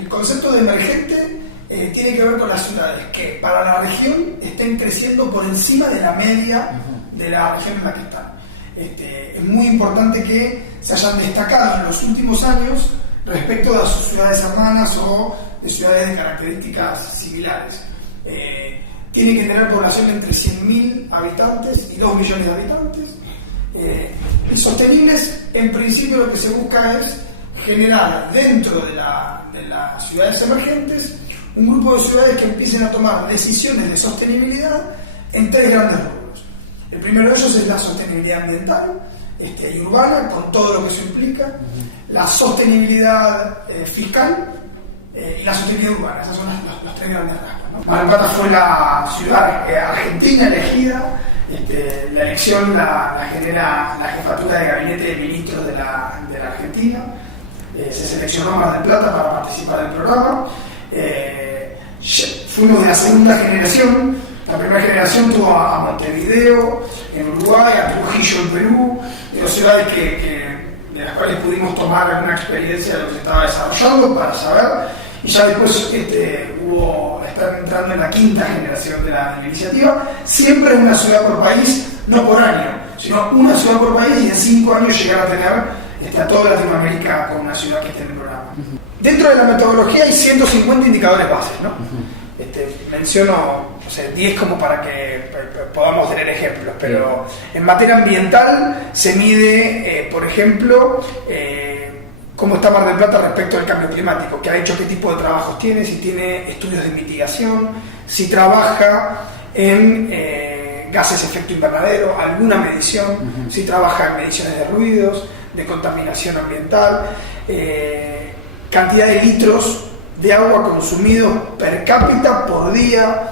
el concepto de emergente tiene que ver con las ciudades que para la región estén creciendo por encima de la media de la región en la que están. Es muy importante que se hayan destacado en los últimos años respecto de sus ciudades hermanas o de ciudades de características similares. Tiene que tener población de entre 100.000 habitantes y 2 millones de habitantes. Y sostenibles, en principio lo que se busca es generar dentro de las ciudades emergentes un grupo de ciudades que empiecen a tomar decisiones de sostenibilidad en 3 grandes rubros. El primero de ellos es la sostenibilidad ambiental y urbana, con todo lo que eso implica, la sostenibilidad fiscal y la sostenibilidad urbana. Esas son los 3 grandes rasgos, ¿no? Mar del Plata fue la ciudad argentina elegida. La elección la genera la jefatura de gabinete de ministros de la Argentina. Se seleccionó Mar del Plata para participar del programa. Fuimos de la segunda generación. La primera generación tuvo a Montevideo en Uruguay, a Trujillo en Perú, de las ciudades de las cuales pudimos tomar alguna experiencia de lo que se estaba desarrollando para saber. Y ya después están entrando en la quinta generación de la iniciativa. Siempre una ciudad por país, no por año, sino una ciudad por país, y en 5 años llegar a tener a toda Latinoamérica con una ciudad que esté en el programa. Dentro de la metodología hay 150 indicadores bases, ¿no? Menciono 10 como para que podamos tener ejemplos, pero en materia ambiental se mide, por ejemplo, cómo está Mar del Plata respecto al cambio climático, qué ha hecho, qué tipo de trabajos tiene, si tiene estudios de mitigación, si trabaja en gases de efecto invernadero, alguna medición, si trabaja en mediciones de ruidos, de contaminación ambiental, cantidad de litros de agua consumidos per cápita por día,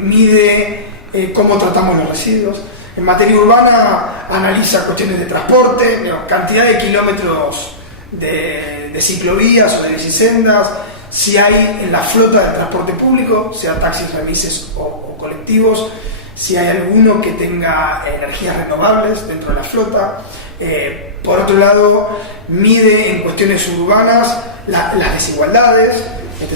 mide cómo tratamos los residuos. En materia urbana analiza cuestiones de transporte, cantidad de kilómetros de ciclovías o de bicisendas, si hay en la flota de transporte público, sea taxis, remises o colectivos, si hay alguno que tenga energías renovables dentro de la flota. Por otro lado, mide en cuestiones urbanas las desigualdades.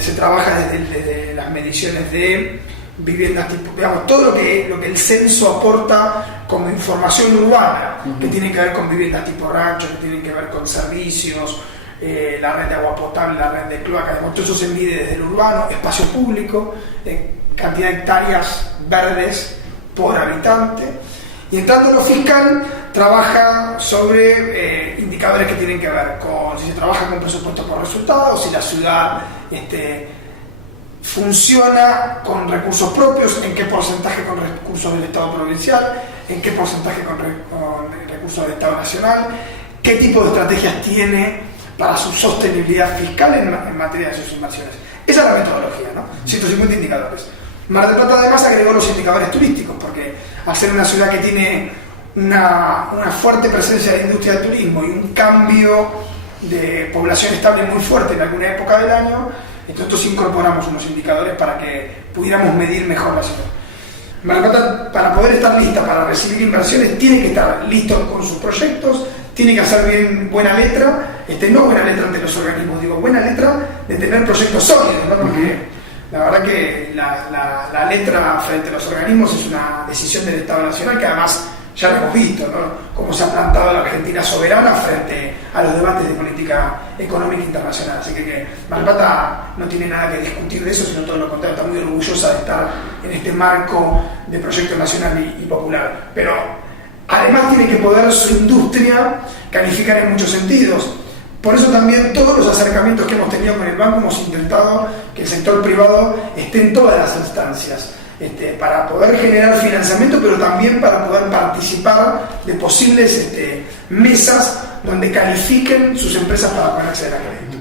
Se trabaja desde las mediciones de viviendas tipo, digamos, todo lo que el censo aporta como información urbana, que tiene que ver con viviendas tipo rancho, que tienen que ver con servicios, la red de agua potable, la red de cloacas, todo eso se mide desde el urbano, espacio público, cantidad de hectáreas verdes por habitante. Y entrando en lo fiscal, trabaja sobre indicadores que tienen que ver con si se trabaja con presupuesto por resultados, si la ciudad funciona con recursos propios, en qué porcentaje con recursos del Estado provincial, en qué porcentaje con recursos del Estado nacional, qué tipo de estrategias tiene para su sostenibilidad fiscal en materia de sus inversiones. Esa es la metodología, ¿no? 150 indicadores. Mar del Plata además agregó los indicadores turísticos, porque al ser una ciudad que tiene una fuerte presencia de industria del turismo y un cambio de población estable muy fuerte en alguna época del año, entonces incorporamos unos indicadores para que pudiéramos medir mejor la ciudad. Mar del Plata, para poder estar lista para recibir inversiones, tiene que estar listo con sus proyectos, tiene que hacer bien buena letra, no buena letra ante los organismos, digo buena letra de tener proyectos sólidos, ¿no? Porque la verdad que la letra frente a los organismos es una decisión del Estado Nacional que además ya lo hemos visto, ¿no? Cómo se ha plantado la Argentina soberana frente a los debates de política económica internacional. Así que Mar del Plata no tiene nada que discutir de eso, sino todo lo contrario, está muy orgullosa de estar en este marco de proyecto nacional y popular. Pero además tiene que poder su industria calificar en muchos sentidos. Por eso también todos los acercamientos que hemos tenido con el banco hemos intentado que el sector privado esté en todas las instancias, para poder generar financiamiento, pero también para poder participar de posibles mesas donde califiquen sus empresas para poder acceder a crédito.